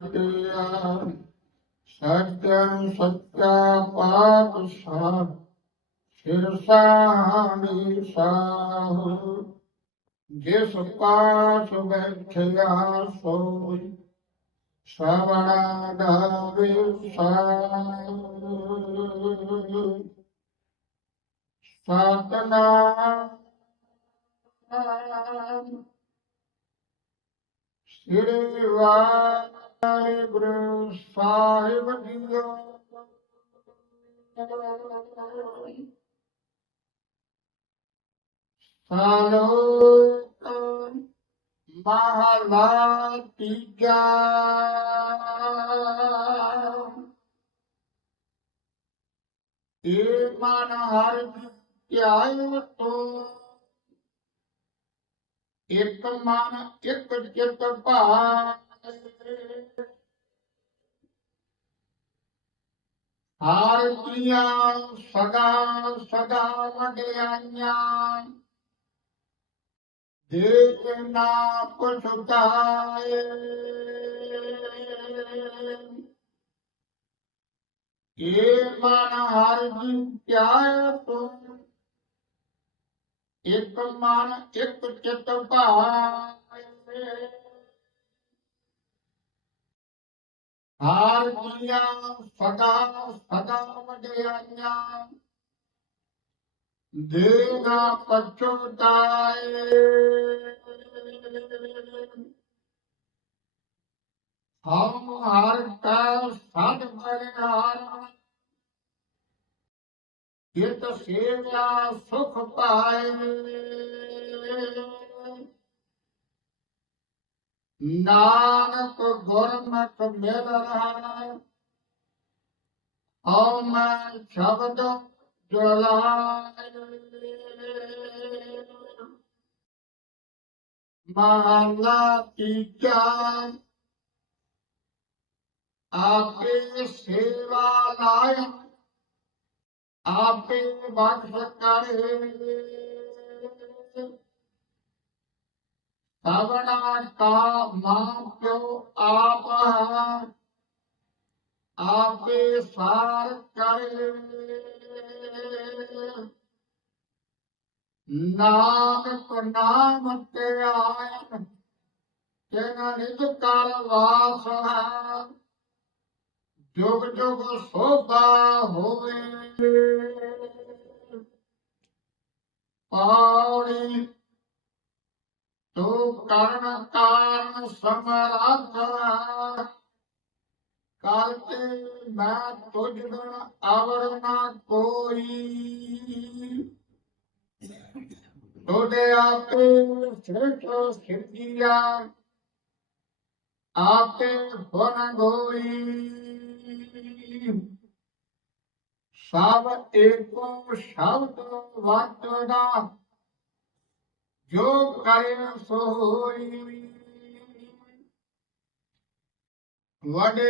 ਸਤਿ ਸੱਚਾ ਪਾਤਸ਼ਾਹ ਸਿਰਸਾਣੀ ਸਾਹੁ ਜਿਸ ਪਾਸ ਬੈਠਿਆ ਸੋਈ। ਸ਼ਵਣਾ ਦਾਵੇ ਸਾਹੁ ਸਤਨਾਮ। ਸ੍ਰੀ ਵਾਹਿਗੁਰੂ। ਸਾਹਿਬ ਜੀਓ। ਸਾਲੋਕ ਮਹਲਾ ਤੀਜਾ। ਏ ਮਨ ਹਰਿ ਧਿਆਇ ਤੋ। ਇਕ ਮਨ ਇਕ ਚਿਤ ਭਾਏ ਹਰ ਕੀਆਂ ਸਦਾ ਸਦਾ ਵਡਿਆਈਆਂ। ਦੇਖ ਨਾ ਪਛਤਾਏ ਏ ਮਨ ਹਰ ਜੀ ਧਿਆਇ ਤੂੰ, ਇਕ ਮਨ, ਇਕ ਚਿਤ ਭਾਏ ਹਾਰ ਸਦਾ ਸਦਾ ਵਡਿਆਈਆਂ ਦੇਗਾ ਪਛਤਾਏ ਹਮ ਹਰ ਕਾ ਸਦ ਬਲਿਹਾਰ ਇਤ ਸੇਵਿਆ ਸੁਖ ਪਾਏ ਨਾਨਕ ਗੁਰਮਤਿ ਮਿਲ ਰਹਾ ਹਉ ਮੈਂ ਸ਼ਬਦ ਜਲਾਏ ਮਹਲਾ ਤੀਜਾ ਆਪੇ ਸੇਵਾ ਲਾਇ ਆਪੇ ਬਖਸ਼ ਕਰੇ ਸਵਣਾ ਮਾਂ ਪਿਓ ਆਪ। ਆਪੇ ਸਾਰ ਕਰੇ। ਨਾਨਕ ਨਾਮ ਤੇ ਆਇਨ, ਤੇਨਾ ਨਿਜ ਕਰ ਵਾਸ ਹੈ ਜੁਗ ਜੁਗ ਸੋਭਾ ਹੋਵੇ। ਪਾਉੜੀ ਕਾਰਨ ਸਮਰੱਥ ਹੈ ਕਰਕੇ ਮੈਂ ਤੁਝ ਬਿਨ ਅਵਰ ਨਾ ਕੋਈ ਤੋਦੇ ਆਪੇ ਸਿਰਠ ਸਿਰਜੀਆ ਆਪੇ ਬਨ ਗੋਈ ਸਭ ਏਕੋ ਸ਼ਬਦ ਵਰਤਦਾ ਜੋ ਕਰੇ ਸੋ What is